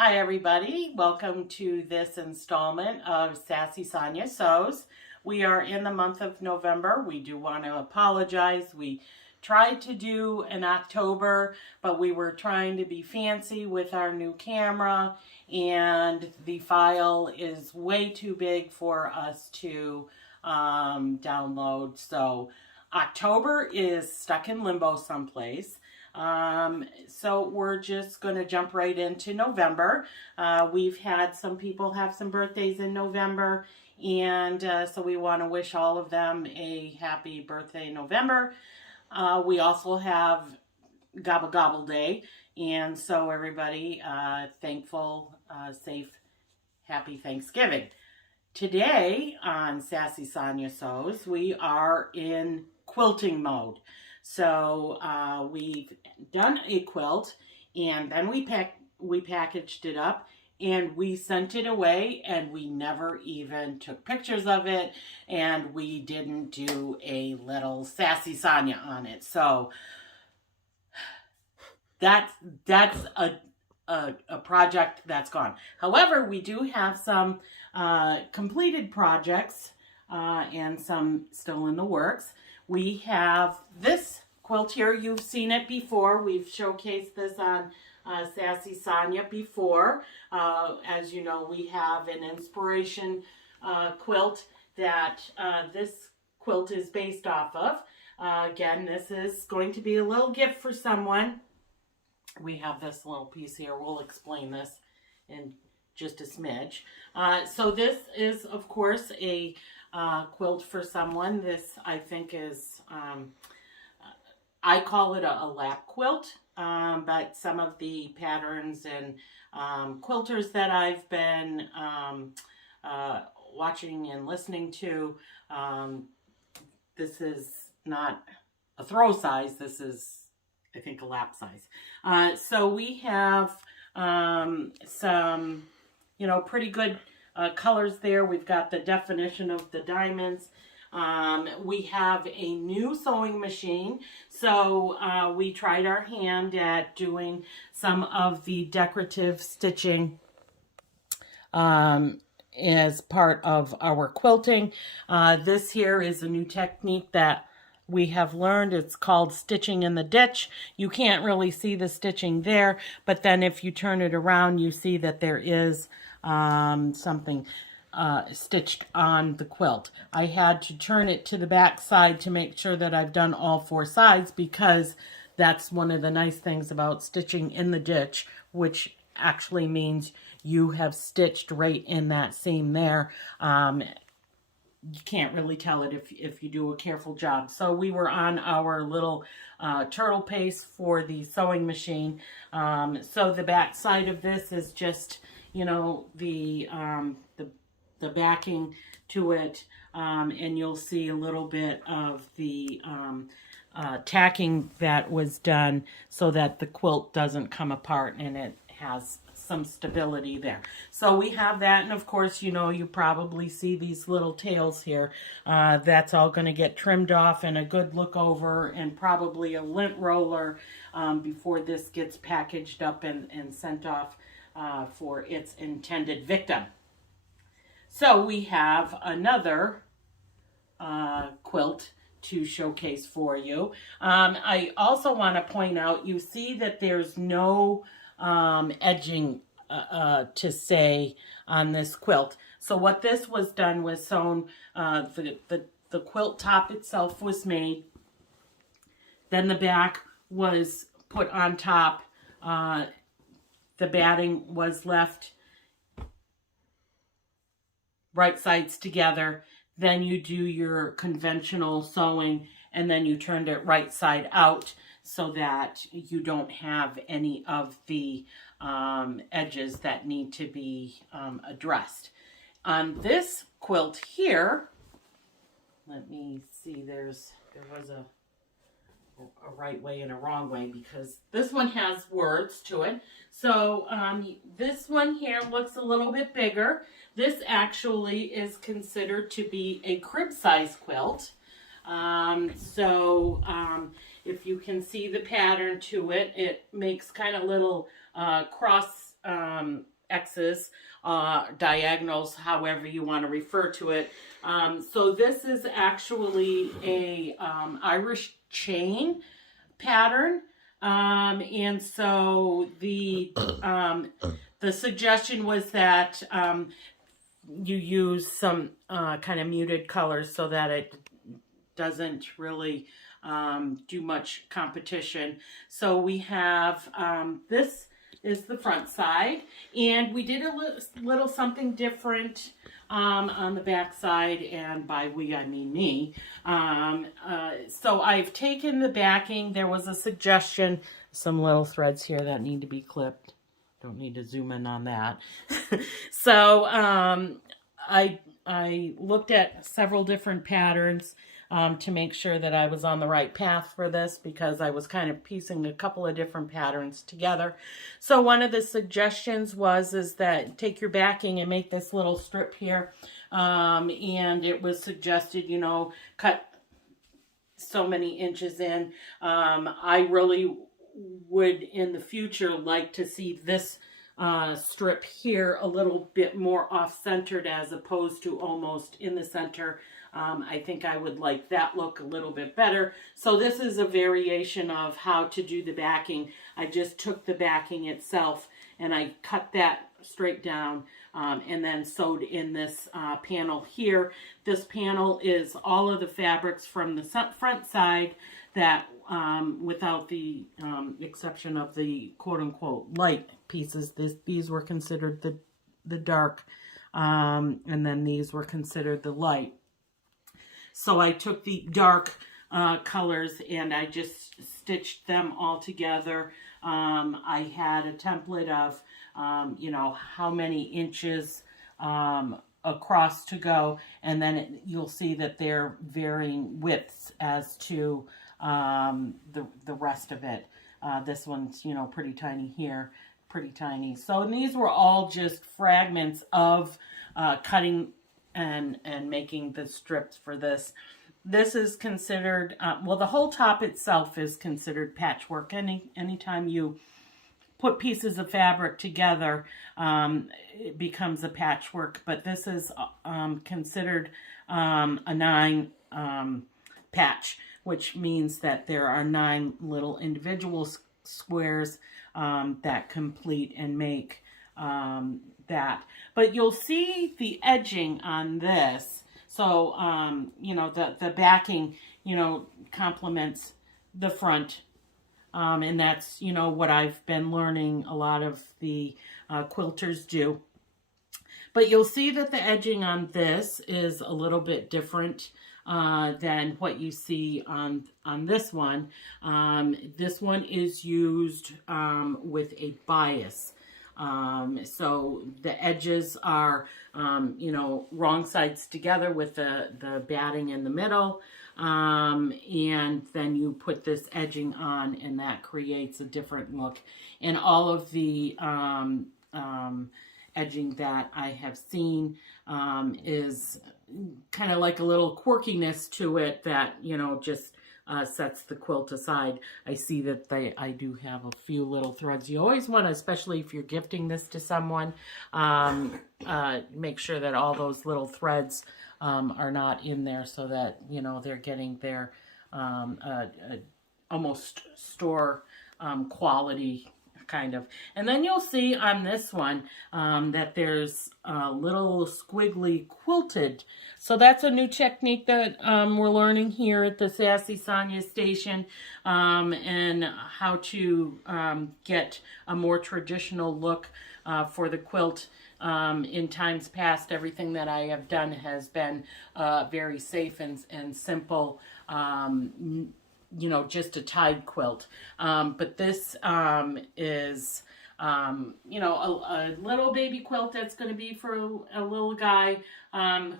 Hi everybody, welcome to this installment of Sassy Sonya Sews. We are in the month of November. We do want to apologize. We tried to do an October, but we were trying to be fancy with our new camera and the file is way too big for us to download. So October is stuck in limbo someplace. So we're just going to jump right into November. We've had some people have some birthdays in November, and so we want to wish all of them a happy birthday November. We also have Gobble Gobble Day, and so everybody thankful, safe, happy Thanksgiving. Today on Sassy Sonya Sews, we are in quilting mode. So we've done a quilt, and then we packaged it up, and we sent it away, and we never even took pictures of it, and we didn't do a little Sassy Sonya on it. So that's a project that's gone. However, we do have some completed projects and some still in the works. We have this quilt here. You've seen it before. We've showcased this on Sassy Sonya before. As you know, we have an inspiration quilt that this quilt is based off of. Again, this is going to be a little gift for someone. We have this little piece here. We'll explain this in just a smidge. So this is, of course, a quilt for someone. This, I think, is, I call it a lap quilt, but some of the patterns and quilters that I've been watching and listening to, this is not a throw size. This is, I think, a lap size. So we have some, pretty good colors there. We've got the definition of the diamonds. We have a new sewing machine. So we tried our hand at doing some of the decorative stitching as part of our quilting. This here is a new technique that we have learned. It's called stitching in the ditch. You can't really see the stitching there, but then if you turn it around, you see that there is something stitched on the quilt. I had to turn it to the back side to make sure that I've done all four sides, because that's one of the nice things about stitching in the ditch, which actually means you have stitched right in that seam there. You can't really tell it if you do a careful job. So we were on our little turtle pace for the sewing machine. So the back side of this is just, the backing to it, and you'll see a little bit of the tacking that was done so that the quilt doesn't come apart and it has some stability there. So we have that, and of course, you probably see these little tails here. That's all going to get trimmed off, and a good look over, and probably a lint roller before this gets packaged up and sent off for its intended victim. So we have another quilt to showcase for you. I also want to point out, you see that there's no edging to say on this quilt. So what this was done was sewn, the quilt top itself was made, then the back was put on top, the batting was left right sides together, then you do your conventional sewing, and then you turned it right side out so that you don't have any of the edges that need to be addressed. On this quilt here, let me see, there was a right way and a wrong way, because this one has words to it. So this one here looks a little bit bigger. This actually is considered to be a crib size quilt. If you can see the pattern to it, it makes kind of little cross X's, diagonals, however you want to refer to it. So this is actually a Irish chain pattern. And so the suggestion was that you use some kind of muted colors so that it doesn't really do much competition. So we have this is the front side, and we did a little something different on the back side, and by we I mean me. So I've taken the backing. There was a suggestion, some little threads here that need to be clipped. Don't need to zoom in on that. So I looked at several different patterns to make sure that I was on the right path for this, because I was kind of piecing a couple of different patterns together. So one of the suggestions is that take your backing and make this little strip here. And it was suggested, cut so many inches in. I really would in the future like to see this strip here a little bit more off-centered as opposed to almost in the center. I think I would like that look a little bit better. So this is a variation of how to do the backing. I just took the backing itself and I cut that straight down and then sewed in this panel here. This panel is all of the fabrics from the front side that without the exception of the quote-unquote light pieces, these were considered the dark, and then these were considered the light. So I took the dark colors and I just stitched them all together. I had a template of, how many inches across to go, and then you'll see that they're varying widths as to the rest of it. This one's, pretty tiny here, pretty tiny. So, and these were all just fragments of cutting and making the strips for this. This is considered, the whole top itself is considered patchwork. Anytime you put pieces of fabric together, it becomes a patchwork. But this is considered a 9 patch, which means that there are 9 little individual squares that complete and make that. But you'll see the edging on this. So, the backing, complements the front. And that's, what I've been learning a lot of the quilters do. But you'll see that the edging on this is a little bit different than what you see on this one. This one is used with a bias. So the edges are, wrong sides together with the batting in the middle. And then you put this edging on and that creates a different look. And all of the edging that I have seen is kind of like a little quirkiness to it that, just sets the quilt aside. I see that I do have a few little threads. You always want to, especially if you're gifting this to someone, make sure that all those little threads are not in there so that, they're getting their almost store quality kind of. And then you'll see on this one that there's a little squiggly quilted. So that's a new technique that we're learning here at the Sassy Sonya station, and how to get a more traditional look for the quilt. In times past, everything that I have done has been very safe and simple, just a tied quilt. But this is, a little baby quilt that's going to be for a little guy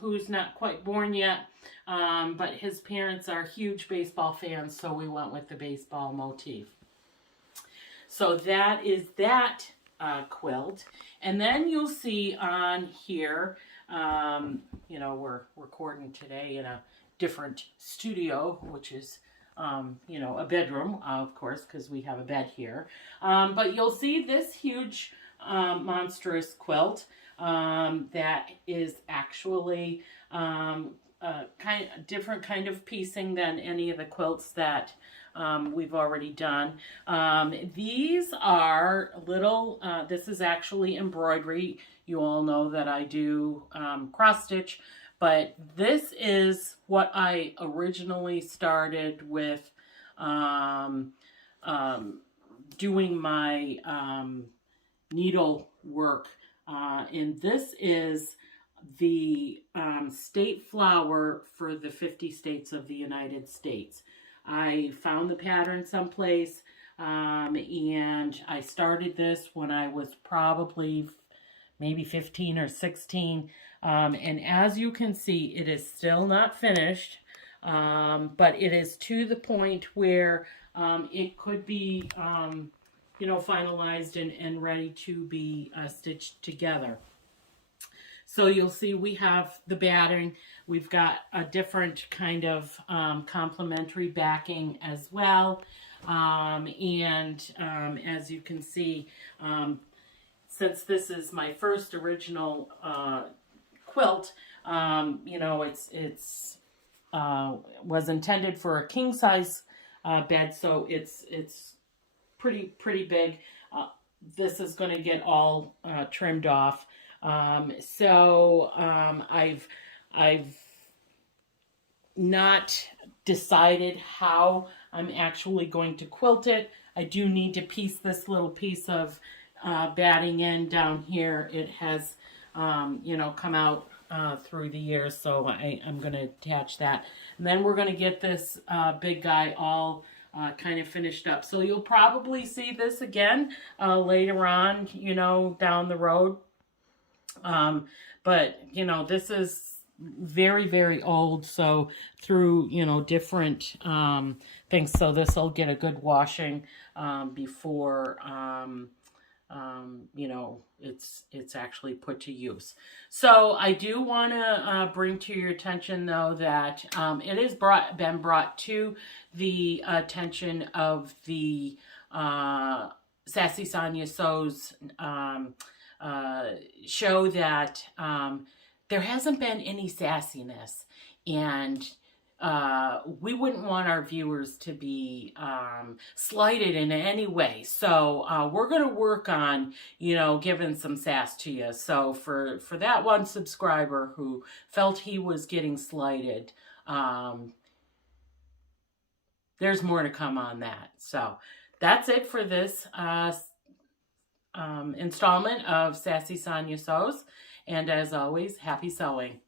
who's not quite born yet. But his parents are huge baseball fans, so we went with the baseball motif. So that is that quilt. And then you'll see on here, we're recording today in a different studio, which is a bedroom, of course, because we have a bed here. But you'll see this huge monstrous quilt that is actually different kind of piecing than any of the quilts that we've already done. These are little, this is actually embroidery. You all know that I do cross stitch, but this is what I originally started with doing my needle work. And this is the state flower for the 50 states of the United States. I found the pattern someplace, and I started this when I was probably maybe 15 or 16. And as you can see, it is still not finished, but it is to the point where it could be, you know, finalized and ready to be stitched together. So you'll see we have the batting. We've got a different kind of complementary backing as well. As you can see, since this is my first original quilt, you know, it's was intended for a king size bed, so it's pretty big. This is going to get all trimmed off. I've not decided how I'm actually going to quilt it. I do need to piece this little piece of batting in down here. It has, you know, come out through the years, so I'm going to attach that. And then we're going to get this big guy all kind of finished up. So you'll probably see this again later on, you know, down the road. But, you know, this is very old, so through, you know, different things. So this will get a good washing before, you know, it's actually put to use. So I do want to bring to your attention, though, that it has been brought to the attention of the Sassy Sonya Sews show that there hasn't been any sassiness, and we wouldn't want our viewers to be slighted in any way. So we're going to work on, you know, giving some sass to you. So for that one subscriber who felt he was getting slighted, there's more to come on that. So that's it for this installment of Sassy Sonya Sews. And as always, happy sewing.